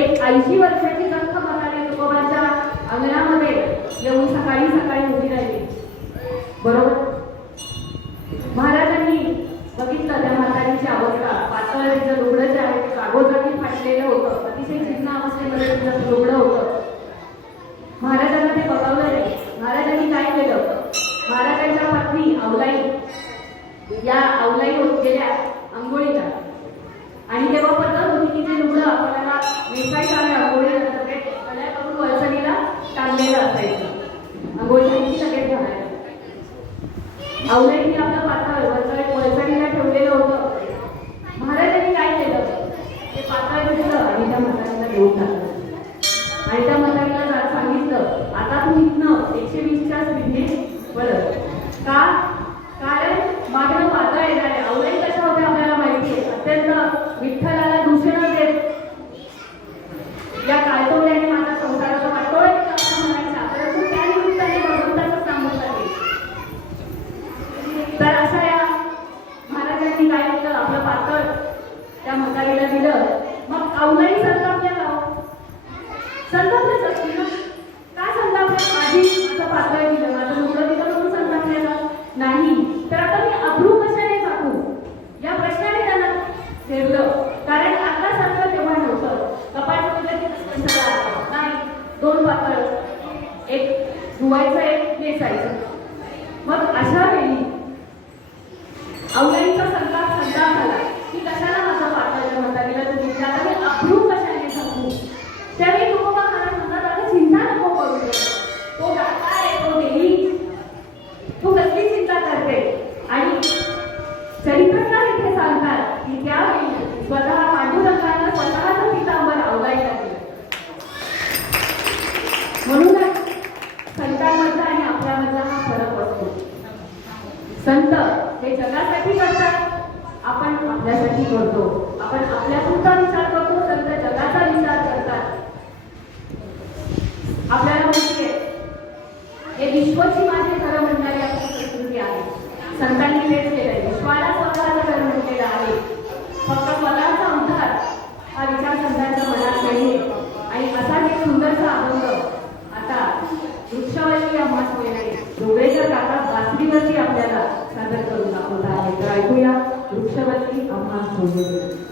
एक ऐंशी वर्षाची गंख म्हातारी तुकोबाच्या अंगणामध्ये येऊन सकाळी सकाळी उभी राहिली. बरोबर? महाराजांनी बघितलं त्या म्हातारीची अवस्था. पातळ तिचं लुगडं जे आहे जागोजागी फाटलेलं होतं. अतिशय चिन्ह अवस्थेमध्ये तिचं रुग्ण होतं. महाराजांना ते बघावलं नाही. महाराजांनी काय केलं? महाराजांच्या पत्नी अवलाई या अवलाई होत गेल्या आंघोळीला आणि तेव्हा पद्धत होती की ते लुगडं आपल्याला नेसायचं आणि आंघोळीला सगळे गळ्या करून वळसणीला टांगलेलं असायचं. आंघोळीची सगळे आपलं ठेवलेलं होतं. महाराजांनी काय केलं? ते पातळ घेतलं आणि त्या म्हातारीला घेऊन टाकलं. आणि त्या म्हातारीला सांगितलं आता तू इथनं एकशे वीसच्या स्पीडने बरं का कारण मागणं पातळ येणार आहे अवलाई कशा होत्या आपल्याला माहिती आहे अत्यंत विठ्ठलाला दूषण देत या काळतोड्याने माझा संसाराचा वाटोळ असं म्हणायचा परंतु त्या निमित्ताने भगवंताचं सांगत आहे तर अशा या महाराजांनी काय केलं आपलं पातळ त्या म्हातारीला दिलं भाऊलाही अवलाई संतापल्या संताप संतापलेच असतील ना म्हणजे का संतापल्या माझी माझं पातळ दिलं माझं मुलं दिलं म्हणून संतापलेलं नाही तर आता मी अभ्रू कशाने टाकू या प्रश्नाने त्यांना फिरलं कारण आता सारखं तेव्हा नव्हतं. कपाट नाही दोन पातळ. एक धुवायचं मधला हा फरक असतो. संत हे जगासाठी करतात. आपण आपल्यासाठी करतो. आपण आपल्या आपल्यापुरता विचार करतो संत जगाचा विचार करतात. आपल्याला माहिती हे विश्वची माझे खरं म्हणणारी आपली संस्कृती आहे. संतांनी काका आपल्याला सादर करून दाखवत आहे तर ऐकूया वृक्षवल्ली आम्हा जोगेकर